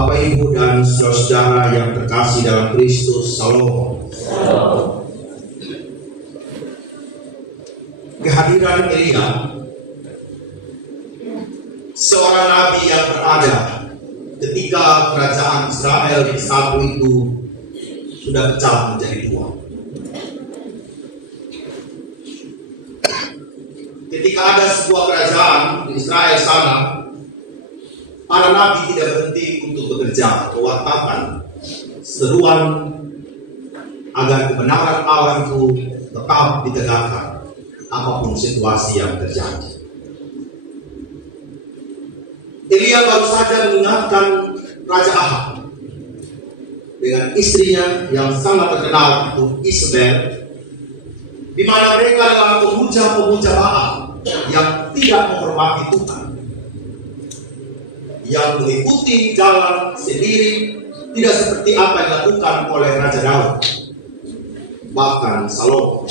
Bapak, Ibu, dan saudara yang terkasih dalam Kristus, Shalom. Kehadiran Elia, seorang nabi yang berada ketika kerajaan Israel di saat itu sudah pecah menjadi dua. Ketika ada sebuah kerajaan di Israel sana, para nabi tidak berhenti untuk bekerja, mewartakan seruan agar kebenaran Allah itu tetap ditegakkan apapun situasi yang terjadi. Elia baru saja mengingatkan Raja Ahab dengan istrinya yang sangat terkenal itu Isabel, di mana mereka adalah pemuja-pemuja Baal yang tidak menghormati Tuhan, yang mengikuti jalan sendiri, tidak seperti apa yang dilakukan oleh Raja Daud, bahkan Salomo.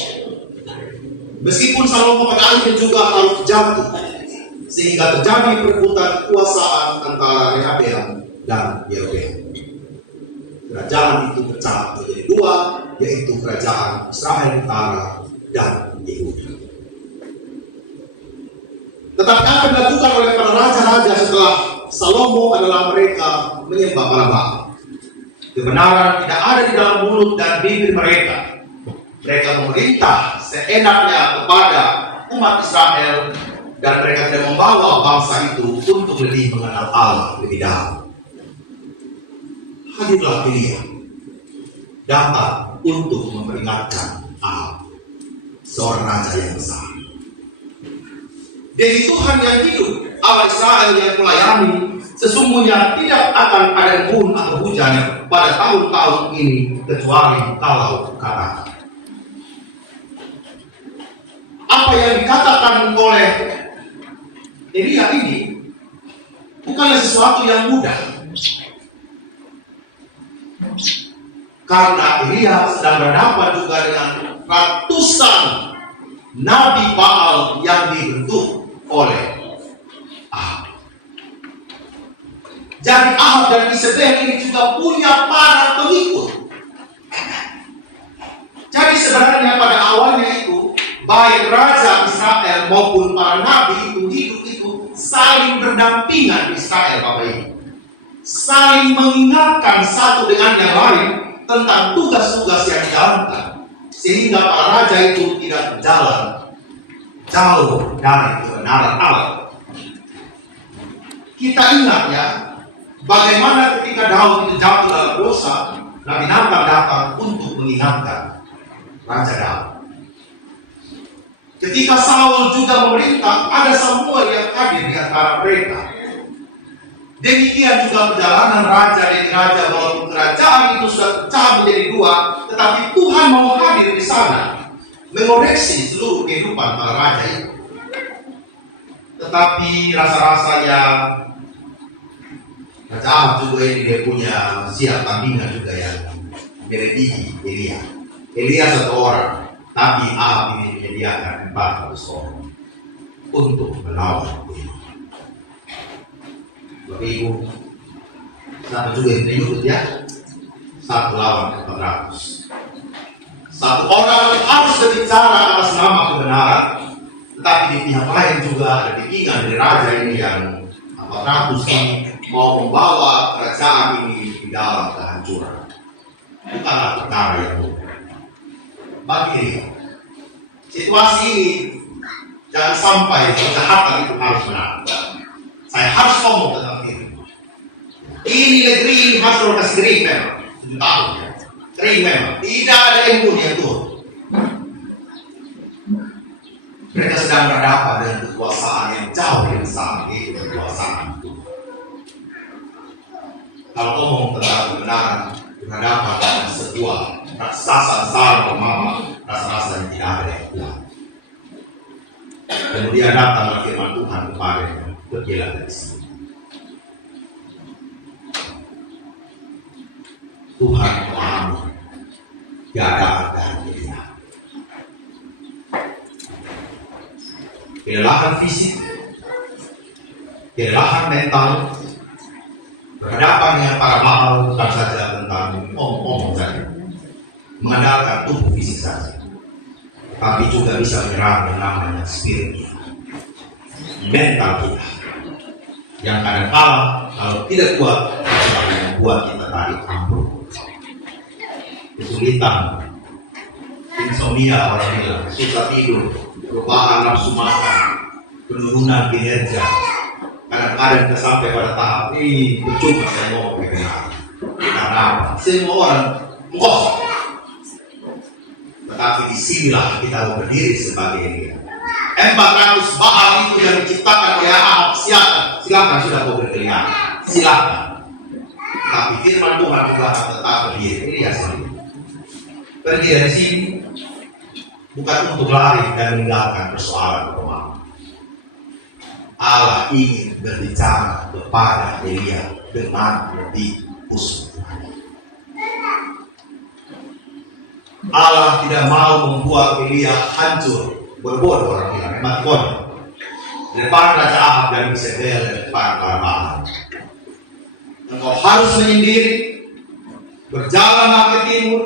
Meskipun Salomo pada akhirnya juga harus jatuh, sehingga terjadi perebutan kekuasaan antara Rehabeam dan Yerobeam. Kerajaan itu pecah menjadi dua, yaitu kerajaan Israel Utara dan Yehuda. Tetapi apa yang dilakukan oleh para raja-raja setelah Salomo adalah mereka menyembah para Baal. Kebenaran tidak ada di dalam mulut dan bibir mereka. Mereka memerintah seenaknya kepada umat Israel, dan mereka tidak membawa bangsa itu untuk lebih mengenal Allah lebih dalam. Hadirlah Elia datang untuk memperingatkan Ahab, seorang raja yang besar. Dari Tuhan yang hidup, Allah Israel yang melayani, sesungguhnya tidak akan ada embun atau hujan pada tahun-tahun ini kecuali kalau katakan. Apa yang dikatakan oleh Elia ini bukanlah sesuatu yang mudah, karena Elia sedang berhadapan juga dengan ratusan nabi Baal yang dibentuk oleh Ahab. Jadi Ahab dan Isabel ini juga punya para pengikut. Jadi sebenarnya pada awalnya itu, baik Raja Israel maupun para nabi itu hidup itu saling berdampingan di Israel, Bapak Ibu. Saling mengingatkan satu dengan yang lain tentang tugas-tugas yang dijalankan, sehingga para raja itu tidak berjalan jauh dari kebenaran Allah. Kita ingat ya, bagaimana ketika Daud itu jatuh dalam dosa, Nabi Nathan datang untuk mengingatkan Raja Daud. Ketika Saul juga memerintah, ada Samuel yang hadir di antara mereka. Demikian juga perjalanan raja demi raja, walaupun kerajaan itu sudah pecah menjadi dua, tetapi Tuhan mau hadir di sana, mengoreksi seluruh kehidupan para raja itu. Tetapi rasa-rasanya Raja Ahab juga ini dia punya siap tandingan juga yang melebihi Elia. Elia satu orang, tapi Ahab ini menyediakan 400 orang untuk melawan Elia. Bapak Ibu, satu juga yang ikut ya, satu lawan 400. Satu orang harus berbicara atas nama kebenaran, tetapi di pihak lain juga ada bikinan dari raja ini yang 400 ini mau membawa kerajaan ini di dalam kehancuran. Bukanlah perkara yang mudah. Bagi dia, situasi ini jangan sampai kejahatan itu harus menang. Saya harus ngomong tentang ini. Ini negeri ini harus kasih kering memang. 7 tahun ya. Kering memang. Tidak ada embun yang turun. Mereka sedang berhadapan dengan kekuasaan yang jauh lebih besar, yaitu kekuasaan itu. Kalau ngomong tentang kebenaran, berhadapan dengan sebuah raksasa besar pemama, rasa-rasa yang tidak ada yang kuat. Kemudian datanglah firman Tuhan kepadanya, pergilah dari sini. Tuhan memahami keadaan dan Elia. Kelelahan fisik, kelelahan mental, Berhadapan dengan para mahal bukan saja tentang omong saja, mengandalkan tubuh fisik saja, tapi juga bisa menyerang yang namanya spirit kita, mental kita, yang kadang-kala kalau tidak kuat bisa membuat kita tarik ambruk. Kesulitan, insomnia, orang bilang, susah tidur, perubahan nafsu makan, penurunan kinerja. Kadang-kadang kita sampai pada tahap ini percuma saya mau berkenaan. Karena apa? Semua orang kosong. Tetapi disinilah kita mau berdiri sebagai dia. 400 Baal itu yang diciptakan oleh Ahab, silakan sudah mau berkelihatan, silakan. Tapi firman Tuhan juga akan tetap berdiri. Ini ya sendiri. Pergi dari sini bukan untuk lari dan meninggalkan persoalan pemahaman. Allah ingin berbicara kepada Elia dengan lebih khusus. Allah tidak mau membuat Elia hancur, berbodoh orang bilang, memang bodoh. Depan Raja Ahab dan Isabel dan depan para Baal. Engkau harus menyendiri, berjalanlah ke timur,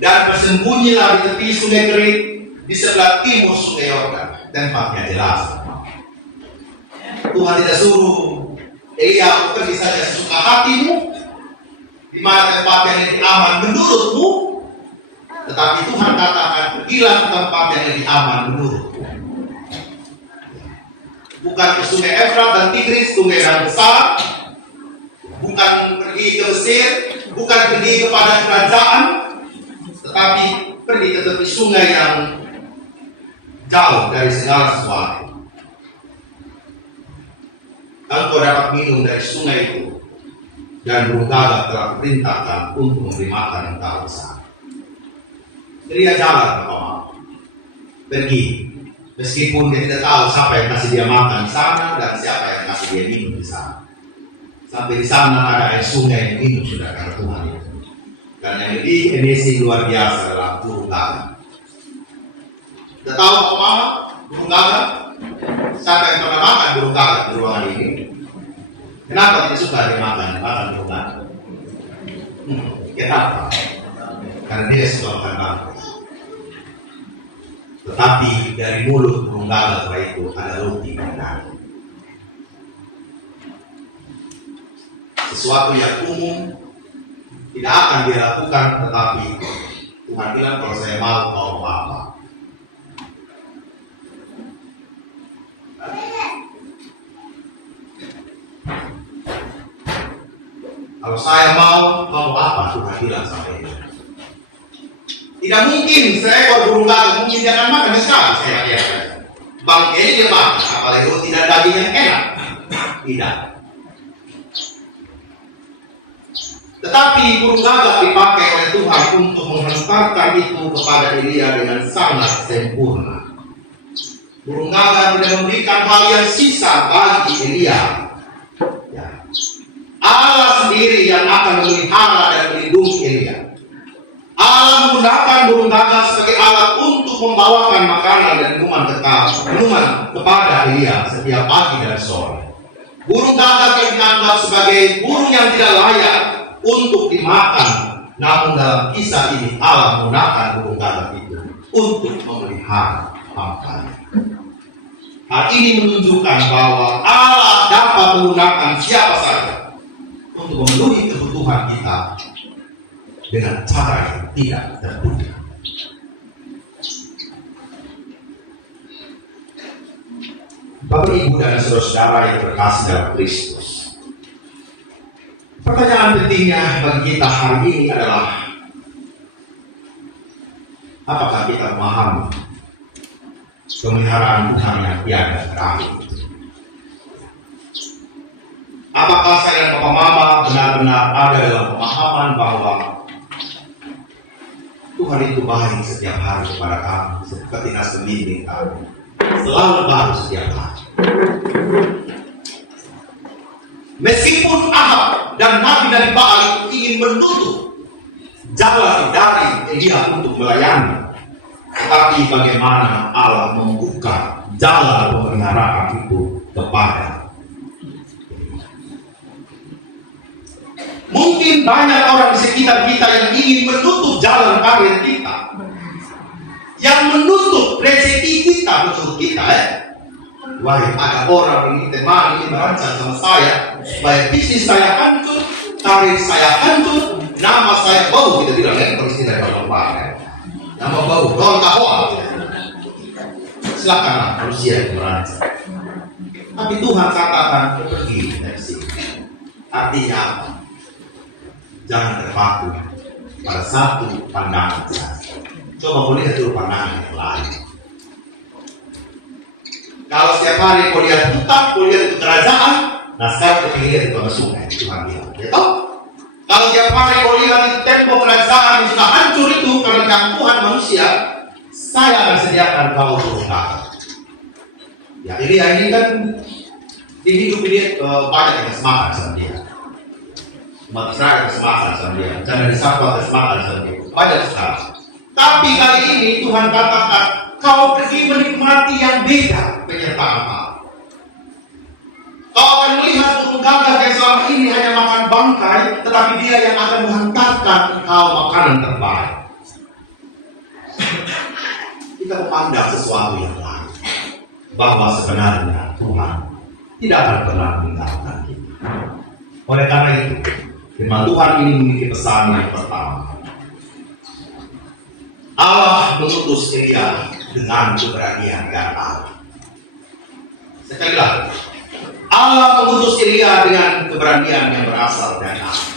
dan bersembunyilah di tepi sungai Kerit, di sebelah timur sungai Yordan. Tempatnya jelas. Tuhan tidak suruh Elia pergi saja sesuka hatimu, di mana tempat yang lebih aman menurutmu. Tetapi Tuhan katakan, pergilah ke tempat yang lebih aman menurutmu. Bukan ke sungai Efrat dan Tigris, sungai yang besar. Bukan pergi ke Mesir, bukan pergi kepada kerajaan, tetapi pergi ke tepi sungai yang jauh dari segala sesuatu. Engkau dapat minum dari sungai itu, dan burung gagak telah diperintahkan untuk memberi makan engkau di sana. Dia jalan ke Baal, pergi, meskipun dia tidak tahu siapa yang kasih dia makan di sana dan siapa yang kasih dia minum di sana. Sampai di sana ada air sungai yang minum sudah karena Tuhan itu. Dan yang lebih amazing luar biasa adalah burung gagak. Tidak tahu apa burung gagak? Siapa yang pernah makan burung gagak di ruangan ini? Kenapa tidak suka dia makan burung gagak? Kenapa? Karena dia suka makan gagak. Tetapi dari mulut burung gagak itu ada roti dan daging. Sesuatu yang umum tidak akan dilakukan, tetapi Tuhan bilang kalau saya mau apa? Kalau saya mau apa? Tuhan bilang sama dia. Tidak mungkin seekor burung gagak mungkin dia akan makan sekali. Saya kira Bang Eli dia makan, apalagi roti dan daging yang enak. Tidak. Tetapi burung gagak dipakai oleh Tuhan untuk menghantarkan itu kepada Elia dengan sangat sempurna. Burung gagak tidak memberikan hal yang sisa bagi Elia. Ya. Allah sendiri yang akan memelihara dan melindungi Elia. Allah menggunakan burung gagak sebagai alat untuk membawakan makanan dan minuman kepada Elia setiap pagi dan sore. Burung gagak yang dianggap sebagai burung yang tidak layak untuk dimakan, namun dalam kisah ini Allah menggunakan burung gagak itu untuk memelihara makanan. Hal ini menunjukkan bahwa Allah dapat menggunakan siapa saja untuk memenuhi kebutuhan kita dengan cara yang tidak terduga. Bapak, Ibu, dan saudara-saudara yang terkasih dalam Kristus, pertanyaan pentingnya bagi kita hari ini adalah, apakah kita memahami pemeliharaan Tuhan yang tiada terakhir? Apakah saya dan Bapak Mama benar-benar ada dalam pemahaman bahwa Tuhan itu baik setiap hari kepada kami, seperti nasi pembimbing kami, selalu baru setiap hari. Meskipun Ahab dan Nabi Baal ingin menutup jalan dari Elia untuk melayani, tetapi bagaimana Allah membuka jalan pemeliharaan itu kepada ini banyak orang di sekitar kita yang ingin menutup jalan karir kita, yang menutup rezeki kita, betul kita Wah, ada orang ini teman ini merancang sama saya supaya bisnis saya hancur, karir saya hancur, nama saya bau, kita bilang kalau istilah orang Barat, nama bau, orang kahwa. Silakan manusia yang merancang. Tapi Tuhan katakan pergi dari sini. Artinya apa? Jangan terpaku pada satu pandangan saja. Coba boleh lihat pandangan yang lain. Kalau setiap hari kau lihat hutan, kau lihat itu kerajaan, nah sekarang kau lihat itu sungai, Tuhan bilang. Ya toh? Kalau setiap hari kau lihat itu tembok kerajaan yang sudah hancur itu karena gangguan manusia, saya akan sediakan kau surga. Ya ini kan di hidup ini banyak yang kesemakan sama dia. Umat Israel kesemakan sama dia, jangan disapa kesemakan sama dia. Banyak sekali. Tapi kali ini Tuhan katakan, kau pergi menikmati yang beda penyertaan kau. Kau akan melihat burung gagak yang selama ini hanya makan bangkai, tetapi dia yang akan menghantarkan kau makanan terbaik. Kita memandang sesuatu yang lain, bahwa sebenarnya Tuhan tidak akan pernah meninggalkan kita. Oleh karena itu, firman Tuhan ini memiliki pesan yang pertama. Allah mengutus Elia dengan keberanian dan Allah. Sekali lagi, Allah mengutus Elia dengan keberanian yang berasal dari Allah.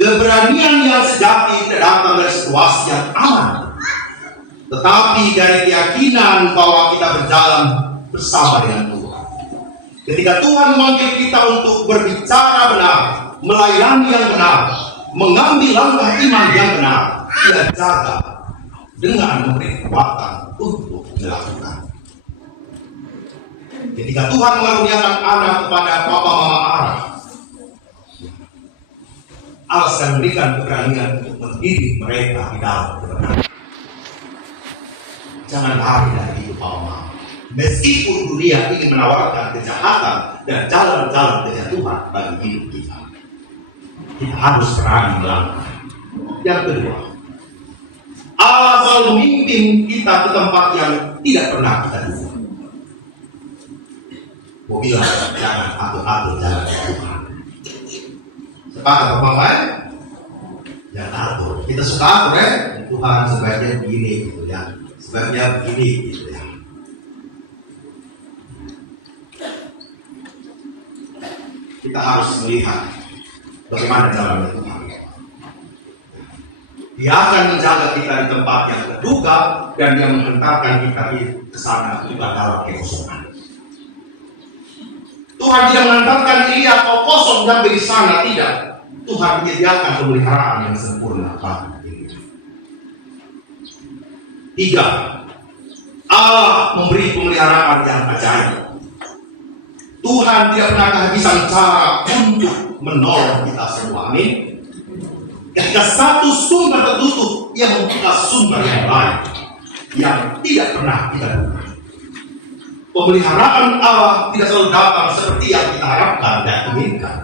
Keberanian yang sejati tidak datang dari situasi yang aman, tetapi dari keyakinan bahwa kita berjalan bersama dengan Tuhan. Ketika Tuhan memanggil kita untuk berbicara benar, melayani yang benar, mengambil langkah iman yang benar, Dia jaga dengan memberi kekuatan untuk melakukan. Ketika Tuhan mengaruniakan anak kepada papa mama Allah akan memberikan keberanian untuk mendidik mereka di dalam kebenaran. Jangan lari dari hidup papa mama. Meskipun dunia ingin menawarkan kejahatan dan jalan-jalan kejatuhan bagi hidup kita, kita harus berani melangkah. Yang kedua, Allah selalu memimpin kita ke tempat yang tidak pernah kita duga. Mau bilang, jangan atur-atur jalan Tuhan. Sepakat apa-apa ya? Jangan atur. Kita suka atur ya. Tuhan sebaiknya begini gitu ya. Sebaiknya begini gitu ya. Kita harus melihat bagaimana jalan Tuhan. Dia akan menjaga kita di tempat yang terduga dan Dia menghantarkan kita ke sana juga dalam kekosongan. Tuhan tidak mengantarkan Elia kau kosong dan di sana, tidak. Tuhan menyediakan pemeliharaan yang sempurna bagi Elia. Tiga, Allah memberi pemeliharaan yang ajaib. Tuhan tidak pernah kehabisan cara untuk menolong kita semua. Amin. Ketika satu sumber tertutup, Ia membuka sumber yang lain yang tidak pernah kita duga. Pemeliharaan Allah tidak selalu datang seperti yang kita harapkan dan inginkan,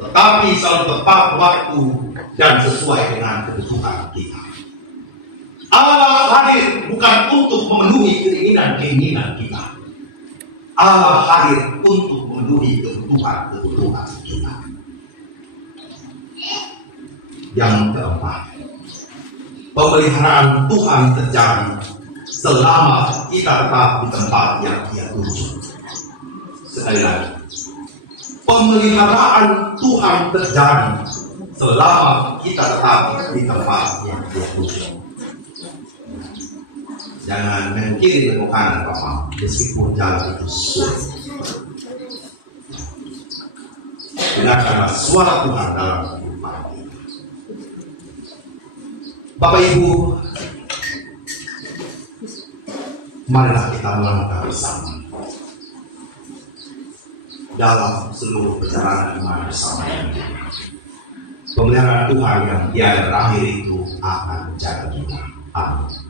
tetapi selalu tepat waktu dan sesuai dengan kebutuhan kita. Allah hadir bukan untuk memenuhi keinginan-keinginan kita. Allah hadir untuk memenuhi kebutuhan-kebutuhan kita. Yang keempat, pemeliharaan Tuhan terjadi selama kita tetap di tempat yang Dia tuju. Sekali lagi, pemeliharaan Tuhan terjadi selama kita tetap di tempat yang Dia tuju. Jangan mengkiri ke kanan Bapak, meskipun jalan itu sulit. Dengarkanlah suara Tuhan dalam kehidupan kita. Bapak Ibu, marilah kita melangkah bersama dalam seluruh perjalanan iman bersama ini. Pemeliharaan Tuhan yang tiada berakhir itu akan menjaga kita. Amin.